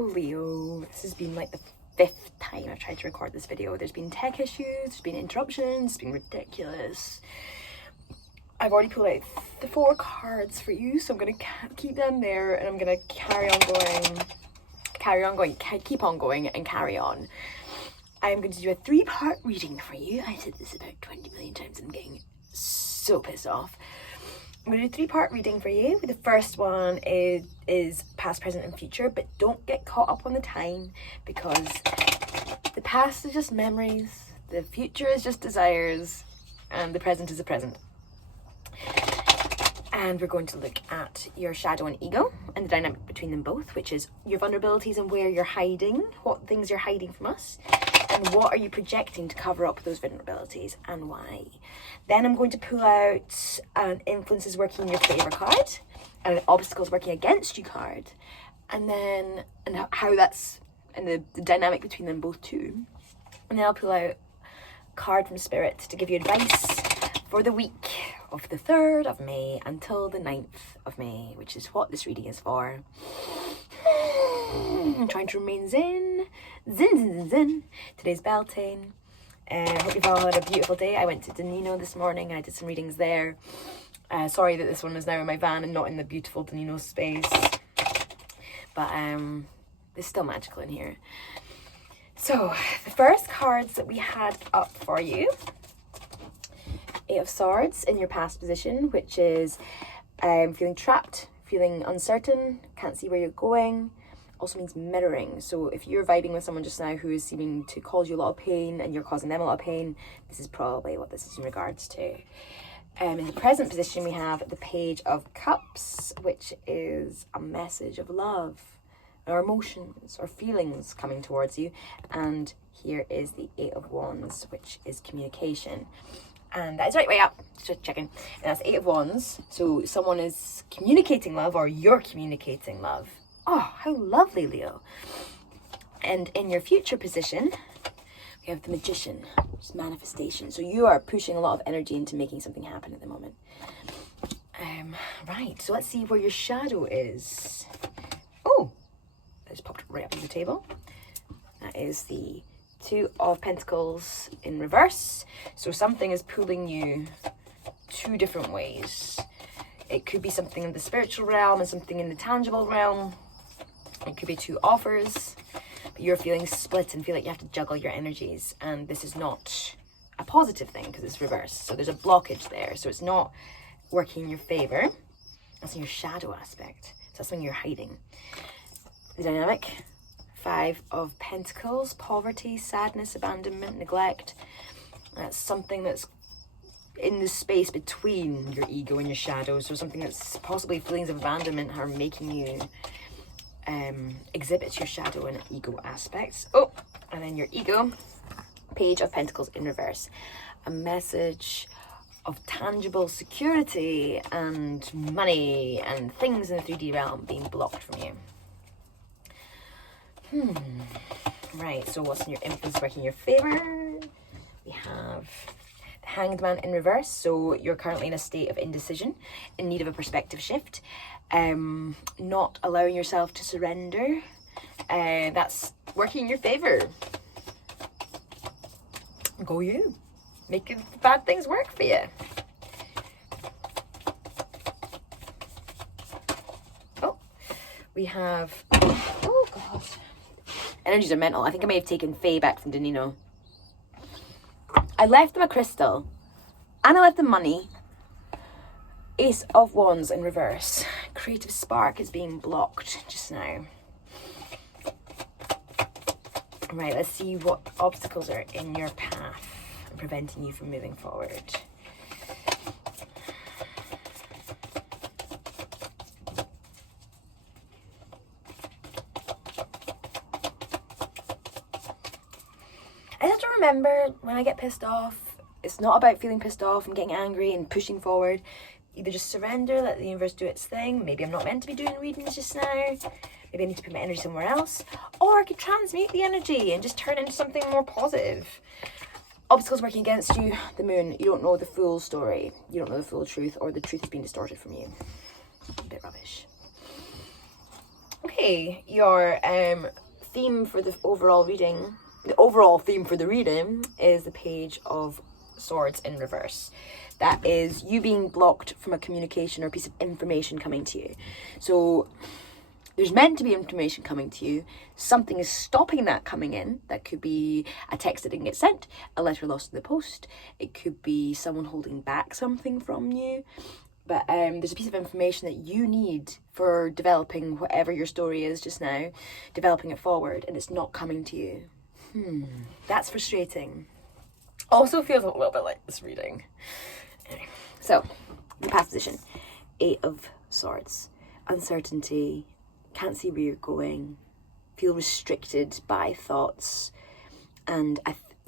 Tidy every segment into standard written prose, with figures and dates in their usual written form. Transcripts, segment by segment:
Leo, this has been like the 5th time I've tried to record this video. There's been tech issues, there's been interruptions, it's been ridiculous. I've already pulled out the 4 cards for you, so I'm going to keep them there, and I'm going to keep on going and carry on. I'm going to do a 3-part reading for you. I said this about 20 million times and I'm getting so pissed off. I'm going to do a 3-part reading for you. The first one is past, present and future, but don't get caught up on the time, because the past is just memories, the future is just desires, and the present is a present. And we're going to look at your shadow and ego and the dynamic between them both, which is your vulnerabilities and where you're hiding, what things you're hiding from us, and what are you projecting to cover up those vulnerabilities and why. Then I'm going to pull out an influences working in your favour card and an obstacles working against you card, and then how that's and the dynamic between them both too. And then I'll pull out a card from Spirit to give you advice for the week of the 3rd of May until the 9th of May, which is what this reading is for. I'm trying to remain zen. Today's Beltane. Hope you've all had a beautiful day. I went to Danino this morning. I did some readings there. Sorry that this one is now in my van and not in the beautiful Danino space. But it's still magical in here. So, the first cards that we had up for you. 8 of Swords in your past position, which is feeling trapped, feeling uncertain, can't see where you're going. Also means mirroring. So if you're vibing with someone just now who is seeming to cause you a lot of pain and you're causing them a lot of pain, this is probably what this is in regards to. In the present position, we have the Page of Cups, which is a message of love or emotions or feelings coming towards you. And here is the 8 of Wands, which is communication. And that's right way up, just checking. And that's 8 of Wands. So someone is communicating love, or you're communicating love. Oh, how lovely, Leo. And in your future position, we have the Magician, which is manifestation. So you are pushing a lot of energy into making something happen at the moment. Right, so let's see where your shadow is. Oh, that just popped right up on the table. That is the 2 of Pentacles in reverse. So something is pulling you 2 different ways. It could be something in the spiritual realm and something in the tangible realm. It could be 2 offers, but you're feeling split and feel like you have to juggle your energies. And this is not a positive thing because it's reversed. So there's a blockage there. So it's not working in your favor. That's in your shadow aspect. So that's when you're hiding. The dynamic, 5 of Pentacles, poverty, sadness, abandonment, neglect. That's something that's in the space between your ego and your shadow. So something that's possibly feelings of abandonment are making you exhibit your shadow and ego aspects. Oh, and then your ego, Page of Pentacles in reverse. A message of tangible security and money and things in the 3D realm being blocked from you. Right, so what's in your influence working in your favor? We have the Hanged Man in reverse. So you're currently in a state of indecision, in need of a perspective shift, not allowing yourself to surrender. That's working in your favor. Go you. Making bad things work for you. Oh, we have, oh God. Energies are mental. I think I may have taken Faye back from Danino. I left them a crystal. And I left them money. Ace of Wands in reverse. Creative spark is being blocked just now. Right, let's see what obstacles are in your path and preventing you from moving forward. I have to remember when I get pissed off, it's not about feeling pissed off and getting angry and pushing forward. Either just surrender, let the universe do its thing. Maybe I'm not meant to be doing readings just now. Maybe I need to put my energy somewhere else. Or I could transmute the energy and just turn it into something more positive. Obstacles working against you, the Moon. You don't know the full story. You don't know the full truth, or the truth has been distorted from you. A bit rubbish. Okay. today, your theme for the overall reading, the overall theme for the reading is the Page of Swords in reverse. That is you being blocked from a communication or a piece of information coming to you. So there's meant to be information coming to you. Something is stopping that coming in. That could be a text that didn't get sent, a letter lost in the post. It could be someone holding back something from you. But there's a piece of information that you need for developing whatever your story is just now, developing it forward, and it's not coming to you. That's frustrating. Also feels a little bit like this reading. Anyway, so, the past position. 8 of Swords. Uncertainty. Can't see where you're going. Feel restricted by thoughts. And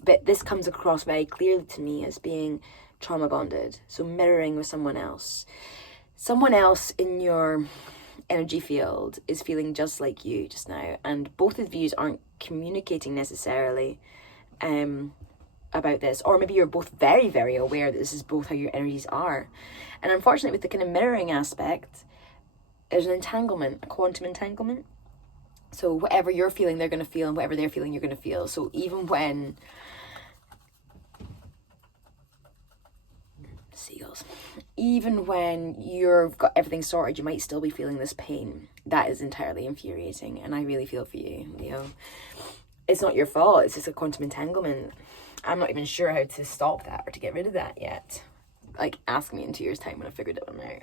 but this comes across very clearly to me as being trauma bonded. So mirroring with someone else. Someone else in your energy field is feeling just like you just now. And both of you aren't communicating necessarily about this, or maybe you're both very, very aware that this is both how your energies are. And unfortunately, with the kind of mirroring aspect, there's an entanglement, a quantum entanglement. So whatever you're feeling, they're going to feel, and whatever they're feeling, you're going to feel. So even when even when you've got everything sorted, you might still be feeling this pain. That is entirely infuriating, and I really feel for you, Leo. It's not your fault, it's just a quantum entanglement. I'm not even sure how to stop that or to get rid of that yet. Like, ask me in 2 years' time when I figured it out.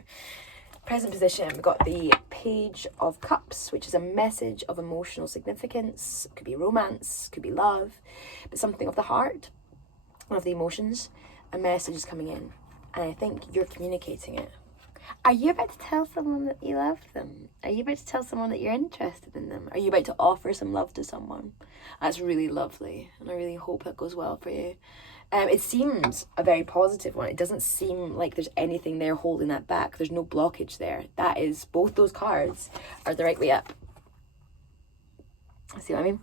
Present position, we've got the Page of Cups, which is a message of emotional significance. It could be romance, could be love, but something of the heart, one of the emotions. A message is coming in, and I think you're communicating it. Are you about to tell someone that you love them? Are you about to tell someone that you're interested in them? Are you about to offer some love to someone? That's really lovely, and I really hope it goes well for you. It seems a very positive one. It doesn't seem like there's anything there holding that back. There's no blockage there. That is, both those cards are the right way up. See what I mean?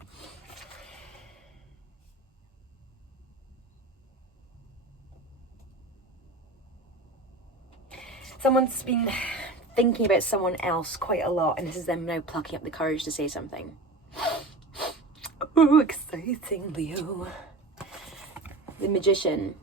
Someone's been thinking about someone else quite a lot, and this is them now plucking up the courage to say something. Ooh, exciting, Leo. The Magician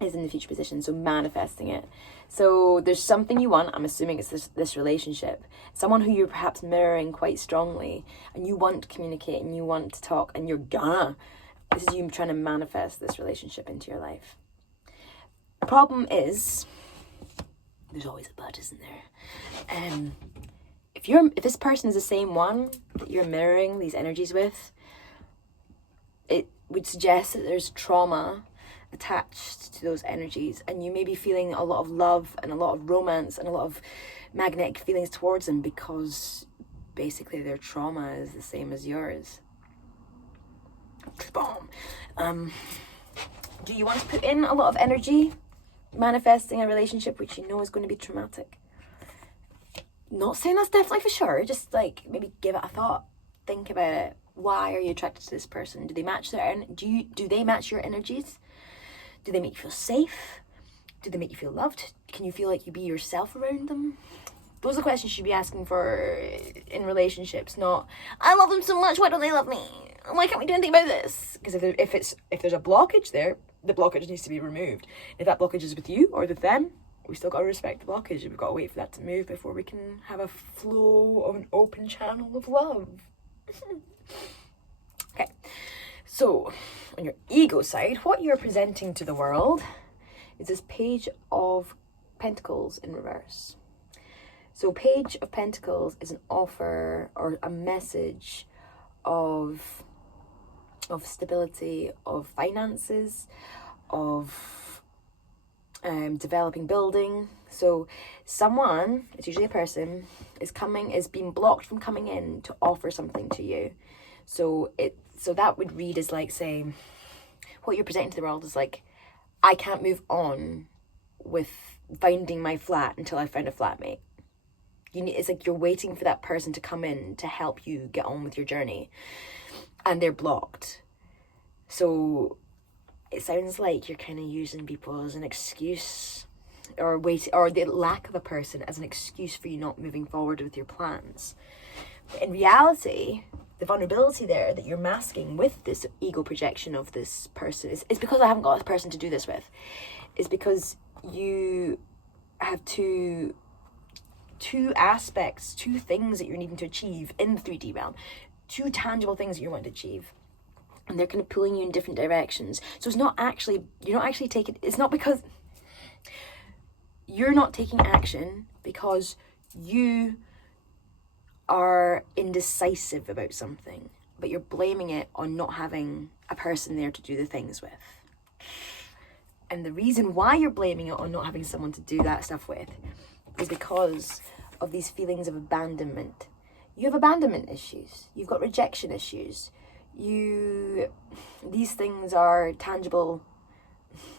is in the future position, so manifesting it. So there's something you want. I'm assuming it's this relationship. Someone who you're perhaps mirroring quite strongly, and you want to communicate, and you want to talk, and you're gonna. This is you trying to manifest this relationship into your life. Problem is, there's always a but, isn't there? If this person is the same one that you're mirroring these energies with, it would suggest that there's trauma attached to those energies, and you may be feeling a lot of love and a lot of romance and a lot of magnetic feelings towards them because basically their trauma is the same as yours. Boom. Do you want to put in a lot of energy manifesting a relationship which you know is going to be traumatic? Not saying that's definitely for sure, just like maybe give it a thought, think about it. Why are you attracted to this person? Do they match do they match your energies? Do they make you feel safe? Do they make you feel loved? Can you feel like you be yourself around them? Those are the questions you should be asking for in relationships, not, I love them so much, why don't they love me? Why can't we do anything about this? Because if there's a blockage there, the blockage needs to be removed. If that blockage is with you or with them, we still got to respect the blockage. We've got to wait for that to move before we can have a flow of an open channel of love. Okay, so on your ego side, what you're presenting to the world is this Page of Pentacles in reverse. So Page of Pentacles is an offer or a message of stability, of finances, of developing, building. So someone, it's usually a person, is being blocked from coming in to offer something to you. So that would read as like saying, what you're presenting to the world is like, I can't move on with finding my flat until I find a flatmate. It's like you're waiting for that person to come in to help you get on with your journey, and they're blocked. So it sounds like you're kind of using people as an excuse, or the lack of a person as an excuse for you not moving forward with your plans. In reality, the vulnerability there that you're masking with this ego projection of this person is because I haven't got this person to do this with. It's because you have two aspects, two things that you're needing to achieve in the 3D realm, two tangible things that you want to achieve, and they're kind of pulling you in different directions. So it's not actually, you're not actually taking, it's not because you're not taking action because you are indecisive about something, but you're blaming it on not having a person there to do the things with. And the reason why you're blaming it on not having someone to do that stuff with is because of these feelings of abandonment. You have abandonment issues. You've got rejection issues. These things are tangible.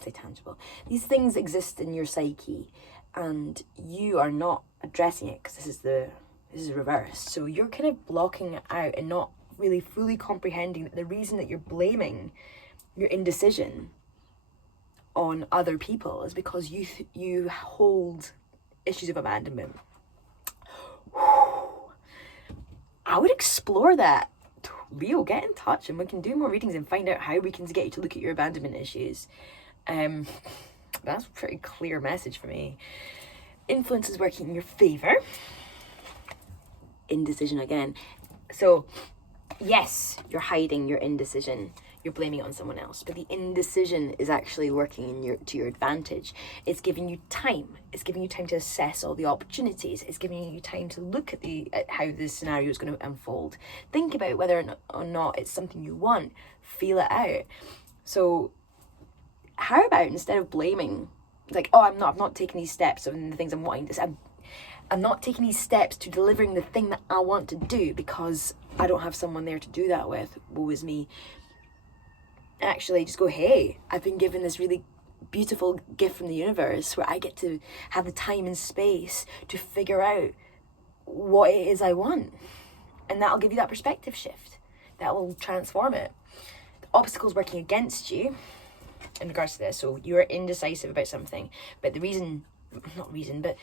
Say tangible. These things exist in your psyche, and you are not addressing it because this is reversed. So you're kind of blocking it out and not really fully comprehending that the reason that you're blaming your indecision on other people is because you hold issues of abandonment. I would explore that. Leo, get in touch and we can do more readings and find out how we can get you to look at your abandonment issues. That's a pretty clear message for me. Influence is working in your favour. Indecision again. So yes, you're hiding your indecision. You're blaming it on someone else, but the indecision is actually working to your advantage. It's giving you time. It's giving you time to assess all the opportunities. It's giving you time to look at how this scenario is going to unfold. Think about whether or not it's something you want. Feel it out. So how about instead of blaming, like, oh, I'm not taking these steps and the things I'm wanting to, I'm not taking these steps to delivering the thing that I want to do because I don't have someone there to do that with. Woe is me. Actually just go, hey, I've been given this really beautiful gift from the universe where I get to have the time and space to figure out what it is I want. And that'll give you that perspective shift. That will transform it. The obstacle's working against you in regards to this. So you're indecisive about something, but but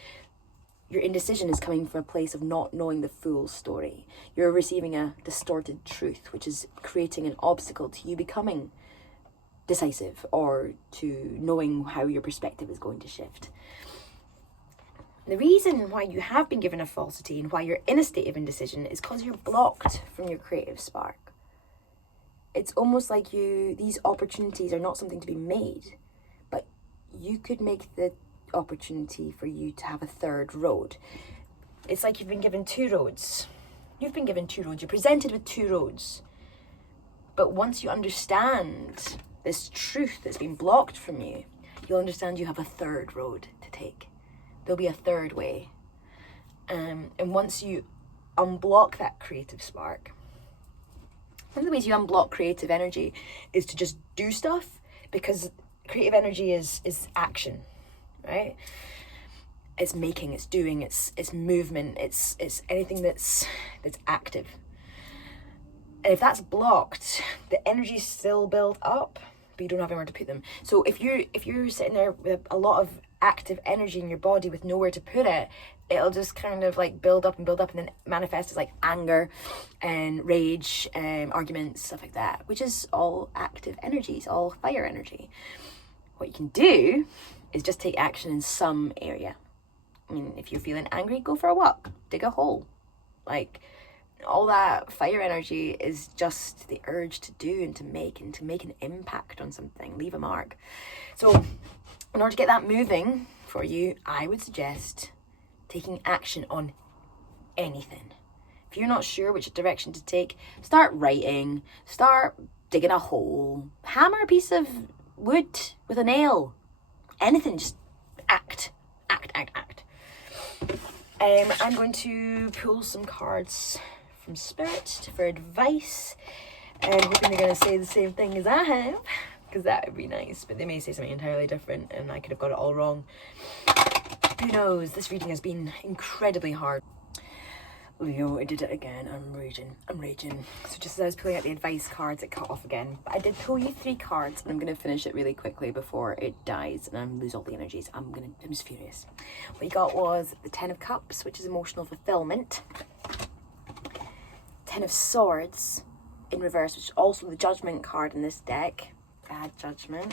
your indecision is coming from a place of not knowing the full story. You're receiving a distorted truth, which is creating an obstacle to you becoming decisive or to knowing how your perspective is going to shift. The reason why you have been given a falsity and why you're in a state of indecision is because you're blocked from your creative spark. It's almost like these opportunities are not something to be made, but you could make the opportunity for you to have a third road. It's like you've been given two roads. You're presented with two roads. But once you understand this truth that's been blocked from you, you'll understand you have a third road to take. There'll be a third way. And once you unblock that creative spark, one of the ways you unblock creative energy is to just do stuff, because creative energy is action, right? It's making, it's doing, it's movement, it's anything that's active. And if that's blocked, the energy's still built up, but you don't have anywhere to put them. So if you're sitting there with a lot of active energy in your body with nowhere to put it, it'll just kind of like build up and then manifest as like anger and rage and arguments, stuff like that, which is all active energies, all fire energy. What you can do is just take action in some area. I mean, if you're feeling angry, go for a walk, dig a hole. Like, all that fire energy is just the urge to do and to make an impact on something, leave a mark. So in order to get that moving for you, I would suggest taking action on anything. If you're not sure which direction to take, start writing, start digging a hole, hammer a piece of wood with a nail, anything, just act. I'm going to pull some cards from Spirit for advice. I'm hoping they're going to say the same thing as I have, because that would be nice, but they may say something entirely different and I could have got it all wrong. Who knows? This reading has been incredibly hard. Leo, I did it again. I'm raging. So just as I was pulling out the advice cards, it cut off again. But I did pull you 3 cards, and I'm going to finish it really quickly before it dies and I lose all the energies. I'm just furious. What you got was the 10 of Cups, which is emotional fulfillment. Ten of Swords in reverse, which is also the Judgment card in this deck. Bad Judgment.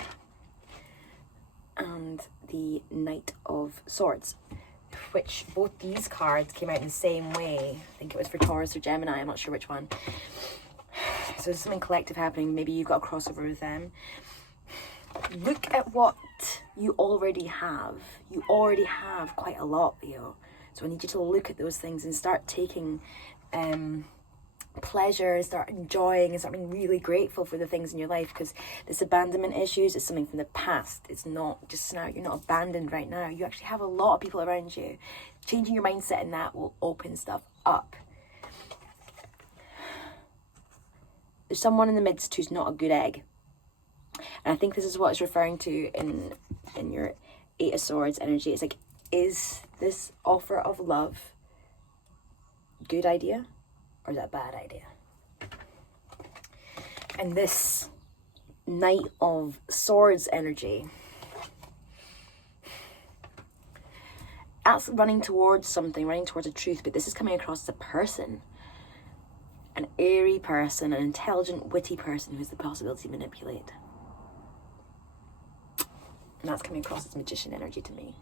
And the Knight of Swords, which both these cards came out in the same way. I think it was for Taurus or Gemini, I'm not sure which one. So there's something collective happening. Maybe you've got a crossover with them. Look at what you already have. You already have quite a lot, Leo. So I need you to look at those things and start taking pleasure, start enjoying, and start being really grateful for the things in your life, because this abandonment issues is something from the past. It's not just now. You're not abandoned right now. You actually have a lot of people around you. Changing your mindset in that will open stuff up. There's someone in the midst who's not a good egg. And I think this is what it's referring to in your Eight of Swords energy. It's like, is this offer of love a good idea? Or is that a bad idea? And this Knight of Swords energy, that's running towards something, running towards a truth, but this is coming across as a person. An airy person, an intelligent, witty person who has the possibility to manipulate. And that's coming across as magician energy to me.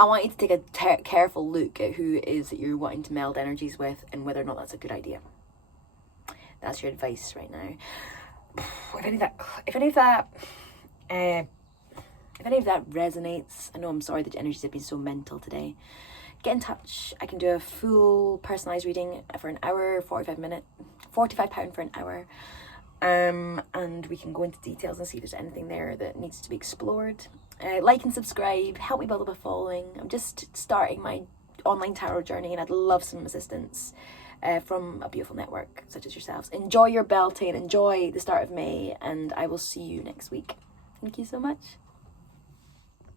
I want you to take a careful look at who it is that you're wanting to meld energies with and whether or not that's a good idea. That's your advice right now. If any of that resonates, I know I'm sorry that the energies have been so mental today. Get in touch. I can do a full personalised reading for an hour, 45 minutes, £45 for an hour. And we can go into details and see if there's anything there that needs to be explored. Like and subscribe, help me build up a following. I'm just starting my online tarot journey and I'd love some assistance from a beautiful network such as yourselves. Enjoy your Beltane, enjoy the start of May, and I will see you next week. Thank you so much.